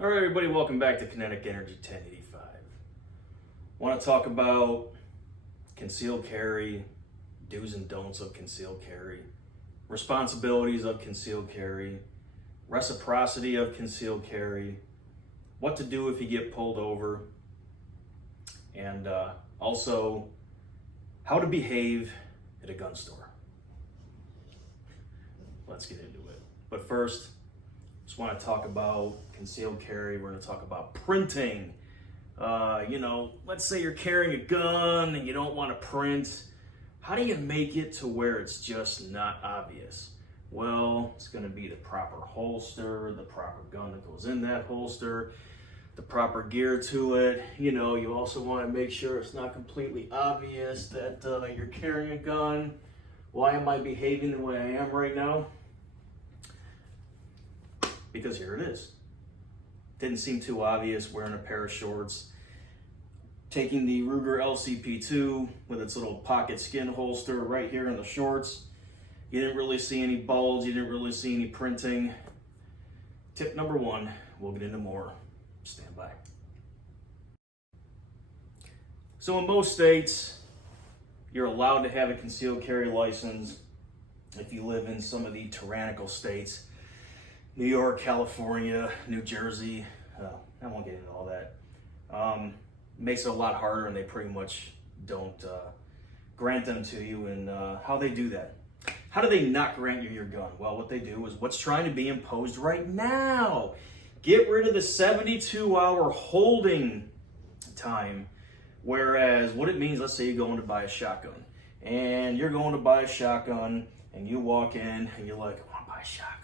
All right, everybody, welcome back to Kinetic Energy 1085. Want to talk about concealed carry, do's and don'ts of concealed carry, responsibilities of concealed carry, reciprocity of concealed carry, what to do if you get pulled over, and also how to behave at a gun store. Let's get into it. But first, just want to talk about concealed carry. We're going to talk about printing. Let's say you're carrying a gun and you don't want to print. How do you make it to where it's just not obvious? Well, it's going to be the proper holster, the proper gun that goes in that holster, the proper gear to it. You also want to make sure it's not completely obvious that you're carrying a gun. Why am I behaving the way I am right now? Because here it is. Didn't seem too obvious wearing a pair of shorts, taking the Ruger LCP2 with its little pocket skin holster right here in the shorts. You didn't really see any bulge, you didn't really see any printing. Tip number one, we'll get into more. Stand by. So in most states, you're allowed to have a concealed carry license if you live in some of the tyrannical states. New York, California, New Jersey, I won't get into all that. Makes it a lot harder, and they pretty much don't grant them to you. And how they do that? How do they not grant you your gun? Well, what they do is what's trying to be imposed right now. Get rid of the 72-hour holding time. Whereas what it means, let's say you're going to buy a shotgun. And you're going to buy a shotgun, and you walk in, and you're like, I want to buy a shotgun.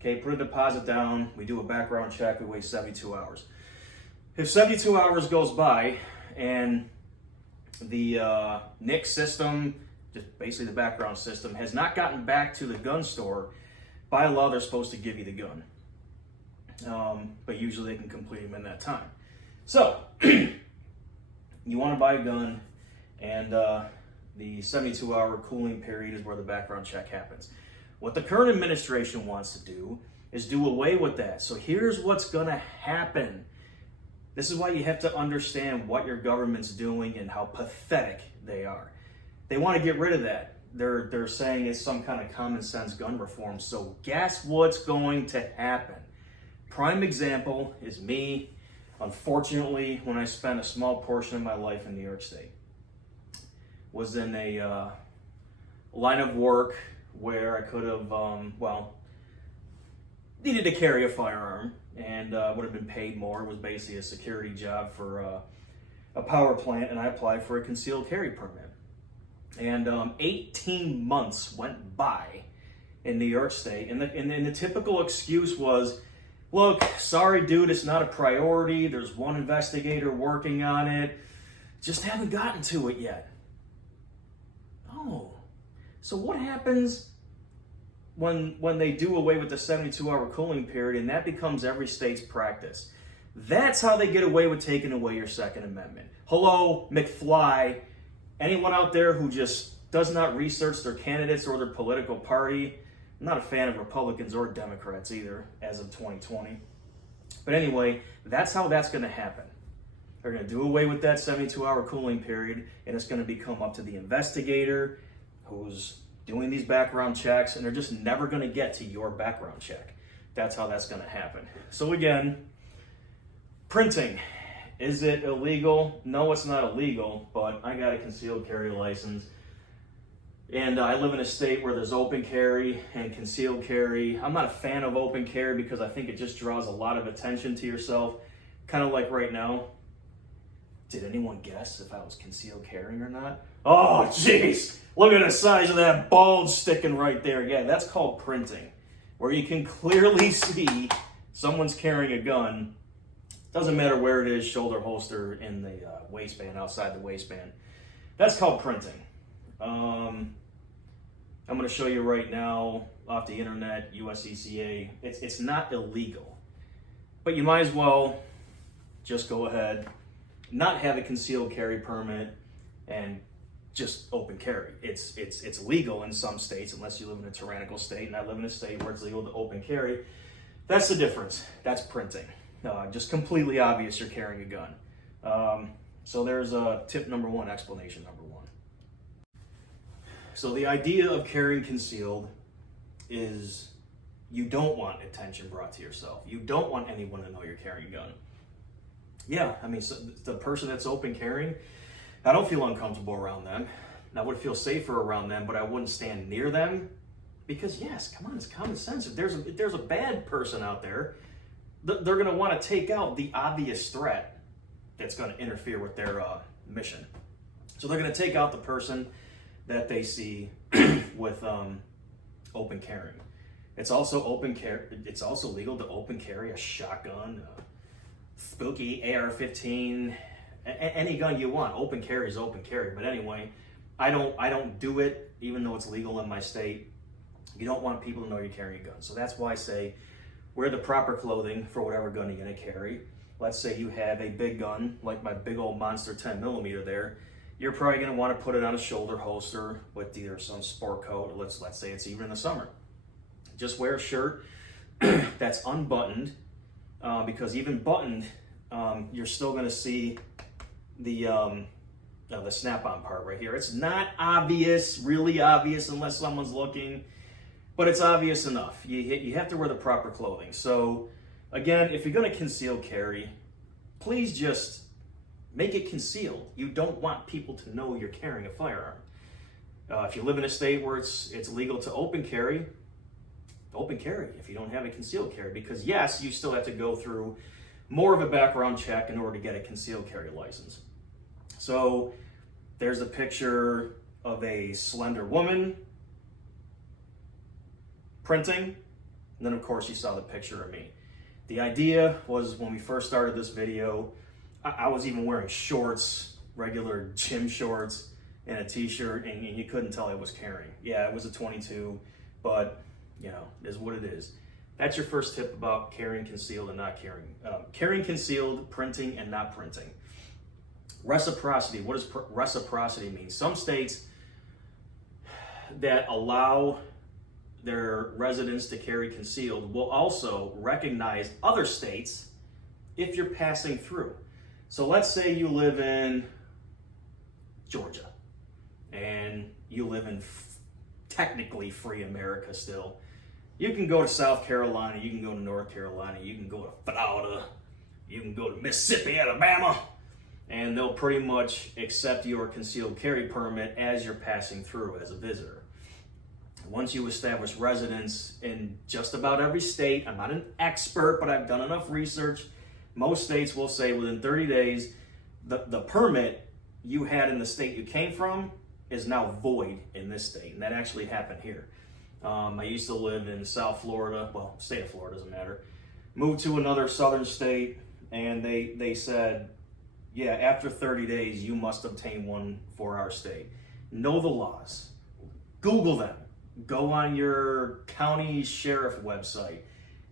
Okay, put a deposit down, we do a background check, we wait 72 hours. If 72 hours goes by and the NIC system, just basically the background system, has not gotten back to the gun store, by law they're supposed to give you the gun. But usually they can complete them in that time. So, you want to buy a gun, and the 72-hour cooling period is where the background check happens. What the current administration wants to do is do away with that. So here's what's going to happen. This is why you have to understand what your government's doing and how pathetic they are. They want to get rid of that. They're saying it's some kind of common sense gun reform. So guess what's going to happen? Prime example is me. Unfortunately, when I spent a small portion of my life in New York State, was in a line of work where I could have, needed to carry a firearm and would have been paid more. It was basically a security job for a power plant, and I applied for a concealed carry permit. And 18 months went by in New York State, and the typical excuse was, look, sorry dude, it's not a priority. There's one investigator working on it. Just haven't gotten to it yet. Oh. So what happens when they do away with the 72-hour cooling period, and that becomes every state's practice? That's how they get away with taking away your Second Amendment. Hello, McFly. Anyone out there who just does not research their candidates or their political party? I'm not a fan of Republicans or Democrats either, as of 2020. But anyway, that's how that's going to happen. They're going to do away with that 72-hour cooling period, and it's going to become up to the investigator who's doing these background checks, and they're just never going to get to your background check. That's how that's going to happen. So again, printing. Is it illegal? No, it's not illegal, but I got a concealed carry license. And I live in a state where there's open carry and concealed carry. I'm not a fan of open carry because I think it just draws a lot of attention to yourself. Kind of like right now. Did anyone guess if I was concealed carrying or not? Oh, jeez. Look at the size of that bulge sticking right there. Yeah, that's called printing, where you can clearly see someone's carrying a gun. Doesn't matter where it is, shoulder, holster, in the waistband, outside the waistband. That's called printing. I'm going to show you right now off the internet, USECA. It's not illegal, but you might as well just go ahead, not have a concealed carry permit, and just open carry. It's legal in some states, unless you live in a tyrannical state, and I live in a state where it's legal to open carry. That's the difference. That's printing. just completely obvious you're carrying a gun. So there's tip number one, explanation number one. So the idea of carrying concealed is you don't want attention brought to yourself. You don't want anyone to know you're carrying a gun. Yeah, I mean, so the person that's open carrying, I don't feel uncomfortable around them. I would feel safer around them, but I wouldn't stand near them because, yes, come on, it's common sense. If there's a bad person out there, they're going to want to take out the obvious threat that's going to interfere with their mission. So they're going to take out the person that they see with open carrying. It's also It's also legal to open carry a shotgun, spooky AR-15, any gun you want. Open carry is open carry. But anyway, I don't do it, even though it's legal in my state. You don't want people to know you're carrying a gun. So that's why I say wear the proper clothing for whatever gun you're going to carry. Let's say you have a big gun, like my big old monster 10mm there. You're probably going to want to put it on a shoulder holster with either some sport coat, or let's say it's even in the summer. Just wear a shirt that's unbuttoned, because even buttoned, you're still going to see the snap-on part right here. It's not obvious, really obvious, unless someone's looking, but it's obvious enough. You have to wear the proper clothing. So again, if you're going to conceal carry, please just make it concealed. You don't want people to know you're carrying a firearm. If you live in a state where it's legal to open carry if you don't have a concealed carry, because yes, you still have to go through more of a background check in order to get a concealed carry license. So there's a picture of a slender woman printing, and then of course you saw the picture of me. The idea was, when we first started this video, I was even wearing shorts, regular gym shorts, and a t-shirt, and you couldn't tell I was carrying. Yeah, it was a 22, but you know, it is what it is. That's your first tip about carrying concealed and not carrying. Carrying concealed, printing, and not printing. Reciprocity. What does reciprocity mean? Some states that allow their residents to carry concealed will also recognize other states if you're passing through. So let's say you live in Georgia and you live in technically free America still. You can go to South Carolina, you can go to North Carolina, you can go to Florida, you can go to Mississippi, Alabama, and they'll pretty much accept your concealed carry permit as you're passing through as a visitor. Once you establish residence in just about every state, I'm not an expert, but I've done enough research, most states will say within 30 days, the permit you had in the state you came from is now void in this state, and that actually happened here. I used to live in South Florida, well, state of Florida doesn't matter. Moved to another southern state, and they said, yeah, after 30 days, you must obtain one for our state. Know the laws. Google them. Go on your county sheriff website.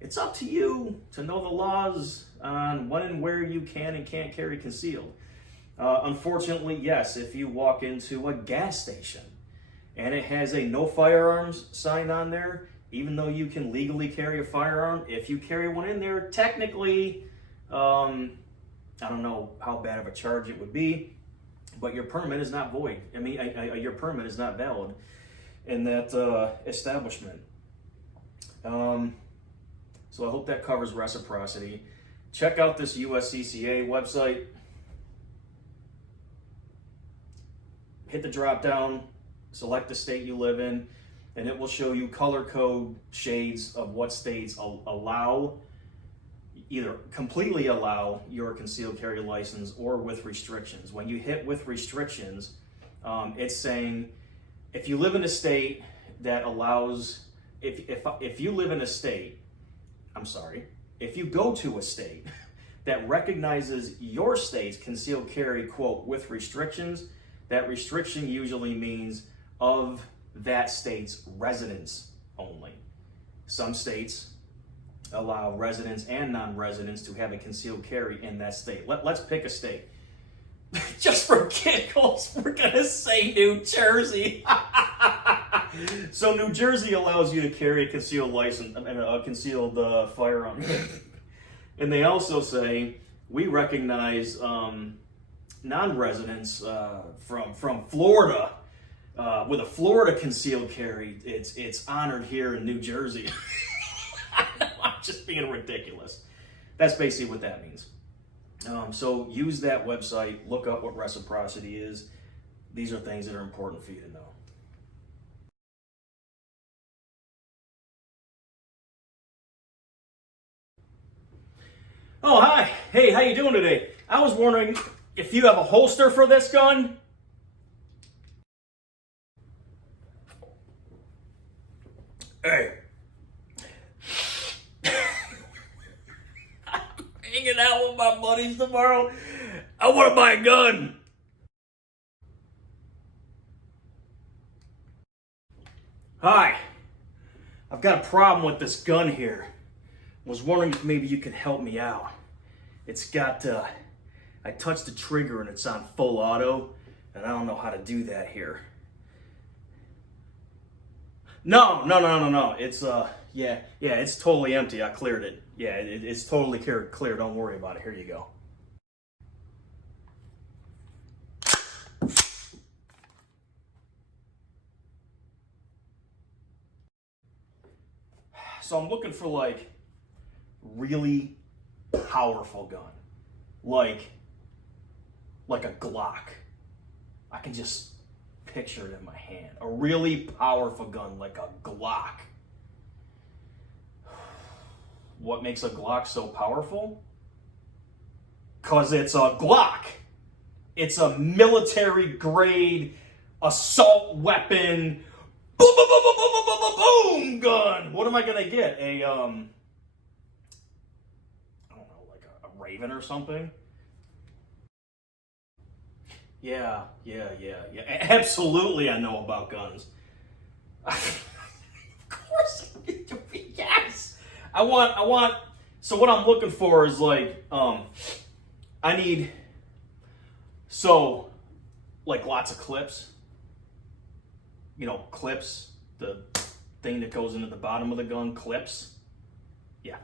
It's up to you to know the laws on when and where you can and can't carry concealed. Unfortunately, yes, if you walk into a gas station and it has a no firearms sign on there, even though you can legally carry a firearm, if you carry one in there, technically, I don't know how bad of a charge it would be, but your permit is not void. I mean, your permit is not valid in that establishment. So I hope that covers reciprocity. Check out this USCCA website. Hit the drop down, select the state you live in, and it will show you color code shades of what states allow, either completely allow your concealed carry license or with restrictions. When you hit with restrictions, it's saying if you live in a state that allows, if you live in a state, if you go to a state that recognizes your state's concealed carry, quote, with restrictions, that restriction usually means of that state's residents only. Some states allow residents and non-residents to have a concealed carry in that state. Let's pick a state. Just for giggles, we're gonna say New Jersey. So New Jersey allows you to carry a concealed license, a concealed firearm. And they also say, we recognize non-residents from Florida with a Florida concealed carry. It's honored here in New Jersey. I'm just being ridiculous. That's basically what that means. So use that website, look up what reciprocity is. These are things that are important for you to know. Oh, hi. Hey, how you doing today? I was wondering if you have a holster for this gun? Hey. I'm hanging out with my buddies tomorrow. I want to buy a gun. Hi. I've got a problem with this gun here. Was wondering if maybe you could help me out. It's got, I touched the trigger and it's on full auto, and I don't know how to do that here. No. It's, yeah, it's totally empty. I cleared it. Yeah, it's totally clear. Don't worry about it. Here you go. So I'm looking for like really powerful gun, like a Glock. I can just picture it in my hand. A really powerful gun like a Glock. What makes a Glock so powerful? Because it's a Glock. It's a military grade assault weapon. Boom, boom, boom, boom, boom, boom, boom, boom, gun. What am I gonna get? I don't know, like a Raven or something? Yeah. Absolutely, I know about guns. Of course, yes. I want. So what I'm looking for is like, I need. So, like lots of clips. You know, clips, the thing that goes into the bottom of the gun, clips. Yeah.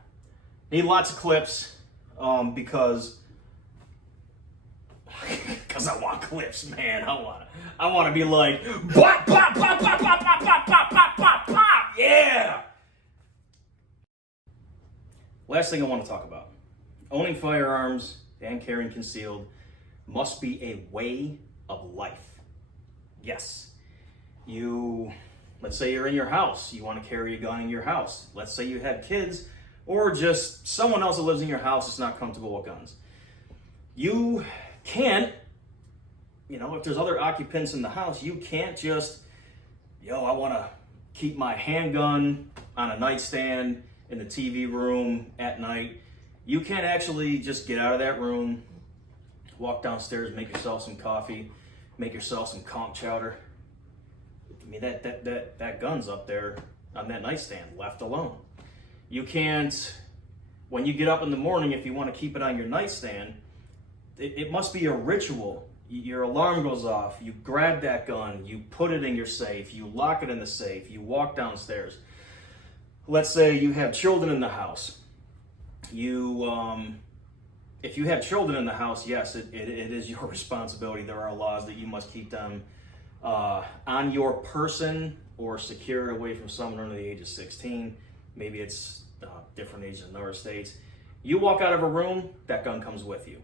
Need lots of clips because I want clips, man. I want to be like, pop, pop, pop, pop, pop, pop, pop, pop, pop, pop, pop. Yeah. Last thing I want to talk about. Owning firearms and carrying concealed must be a way of life. Yes. Let's say you're in your house, you want to carry a gun in your house. Let's say you have kids or just someone else that lives in your house that's not comfortable with guns. You can't, if there's other occupants in the house, you can't just, I want to keep my handgun on a nightstand in the TV room at night. You can't actually just get out of that room, walk downstairs, make yourself some coffee, make yourself some conch chowder. I mean, that gun's up there on that nightstand, left alone. You can't, when you get up in the morning, if you want to keep it on your nightstand, it must be a ritual. Your alarm goes off, you grab that gun, you put it in your safe, you lock it in the safe, you walk downstairs. Let's say you have children in the house. If you have children in the house, yes, it is your responsibility. There are laws that you must keep them on your person or secured away from someone under the age of 16. Maybe it's different ages in other states. You walk out of a room, that gun comes with you.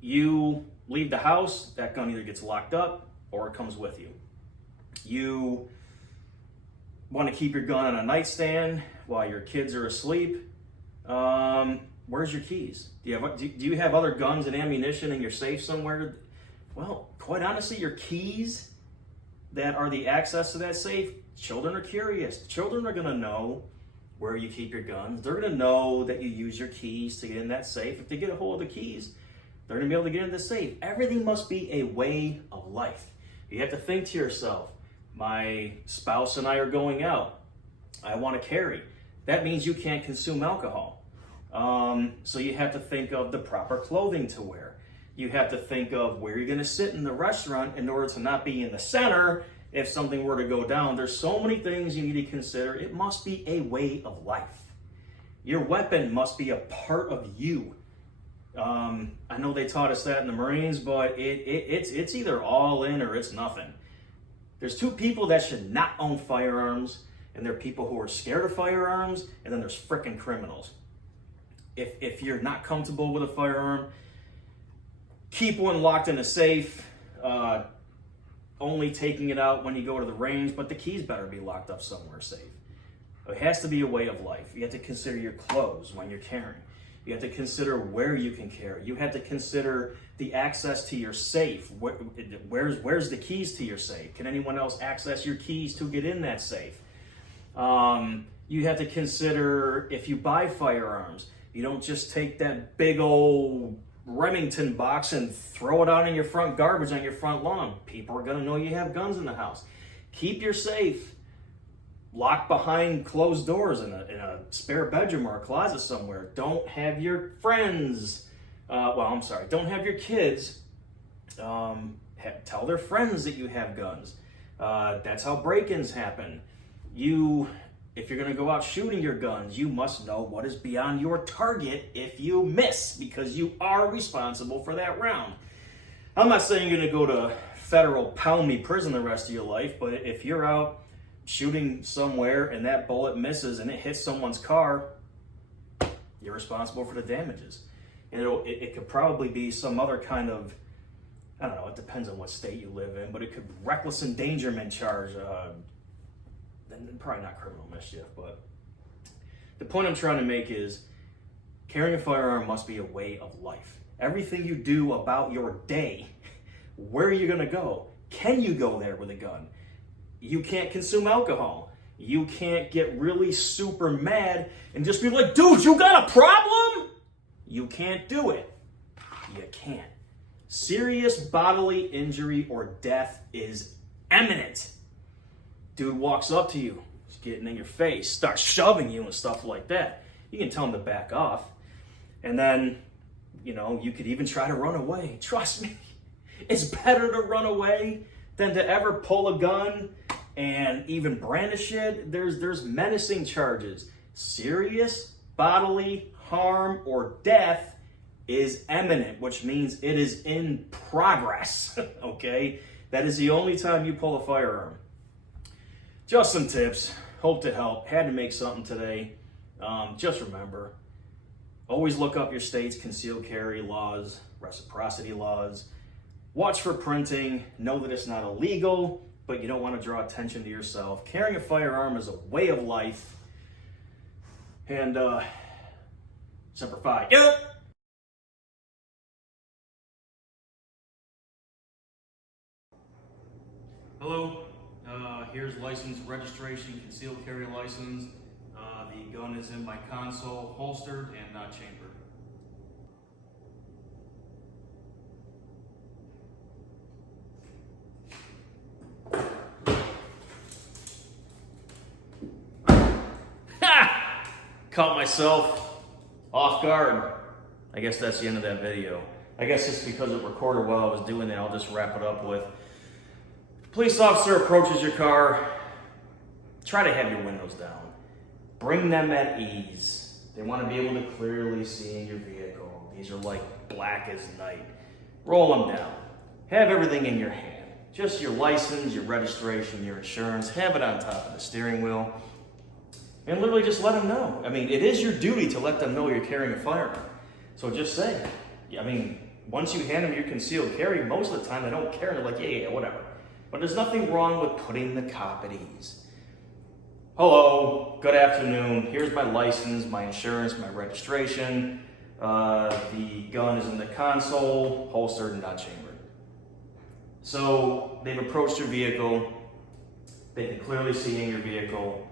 You leave the house, that gun either gets locked up or it comes with you. You want to keep your gun on a nightstand while your kids are asleep. Where's your keys? Do you have other guns and ammunition in your safe somewhere? Well, quite honestly, your keys that are the access to that safe, children are curious. Children are going to know where you keep your guns. They're going to know that you use your keys to get in that safe. If they get a hold of the keys, they're going to be able to get in the safe. Everything must be a way of life. You have to think to yourself, my spouse and I are going out. I want to carry. That means you can't consume alcohol. So you have to think of the proper clothing to wear. You have to think of where you're going to sit in the restaurant in order to not be in the center if something were to go down. There's so many things you need to consider. It must be a way of life. Your weapon must be a part of you. I know they taught us that in the Marines, but it's either all in or it's nothing. There's two people that should not own firearms, and there are people who are scared of firearms, and then there's frickin' criminals. If you're not comfortable with a firearm, keep one locked in a safe, only taking it out when you go to the range, but the keys better be locked up somewhere safe. It has to be a way of life. You have to consider your clothes when you're carrying. You have to consider where you can carry. You have to consider the access to your safe. Where's the keys to your safe? Can anyone else access your keys to get in that safe? You have to consider if you buy firearms, you don't just take that big old Remington box and throw it out in your front garbage on your front lawn. People are going to know you have guns in the house. Keep your safe locked behind closed doors in a spare bedroom or a closet somewhere. Don't have your friends, don't have your kids tell their friends that you have guns. That's how break-ins happen. If you're going to go out shooting your guns, you must know what is beyond your target if you miss, because you are responsible for that round. I'm not saying you're going to go to federal pound me prison the rest of your life, but if you're out shooting somewhere and that bullet misses and it hits someone's car, you're responsible for the damages. And it could probably be some other kind of, I don't know, it depends on what state you live in, but it could be reckless endangerment charge, and probably not criminal mischief. But the point I'm trying to make is carrying a firearm must be a way of life. Everything you do about your day, where are you going to go? Can you go there with a gun? You can't consume alcohol. You can't get really super mad and just be like, dude, you got a problem? You can't do it. You can't. Serious bodily injury or death is imminent. Dude walks up to you, he's getting in your face, starts shoving you and stuff like that. You can tell him to back off. And then, you could even try to run away. Trust me, it's better to run away than to ever pull a gun and even brandish it. There's menacing charges. Serious bodily harm or death is imminent, which means it is in progress, okay? That is the only time you pull a firearm. Just some tips, hope to help. Had to make something today. Just remember, always look up your state's concealed carry laws, reciprocity laws. Watch for printing, know that it's not illegal, but you don't want to draw attention to yourself. Carrying a firearm is a way of life. And, Semper Fi. Yep! Hello, here's license, registration, concealed carry license. The gun is in my console, holstered and not chambered. Caught myself off guard. I guess that's the end of that video. I guess just because it recorded while I was doing that, I'll just wrap it up with. Police officer approaches your car. Try to have your windows down. Bring them at ease. They want to be able to clearly see in your vehicle. These are like black as night. Roll them down. Have everything in your hand. Just your license, your registration, your insurance. Have it on top of the steering wheel. And literally just let them know. I mean, it is your duty to let them know you're carrying a firearm. So just say, once you hand them your concealed carry, most of the time they don't care. They're like, yeah, whatever. But there's nothing wrong with putting the cop at ease. Hello, good afternoon. Here's my license, my insurance, my registration. The gun is in the console, holstered and not chambered. So they've approached your vehicle. They can clearly see in your vehicle.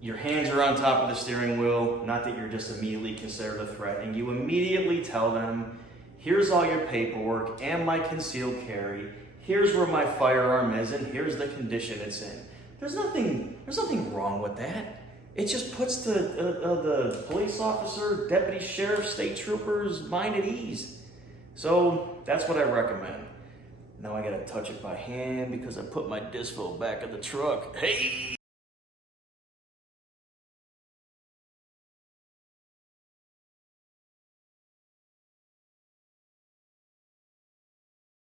Your hands are on top of the steering wheel, not that you're just immediately considered a threat, and you immediately tell them, here's all your paperwork and my concealed carry, here's where my firearm is, and here's the condition it's in. There's nothing wrong with that. It just puts the police officer, deputy sheriff, state troopers' mind at ease. So that's what I recommend. Now I gotta touch it by hand because I put my dispo back in the truck. Hey!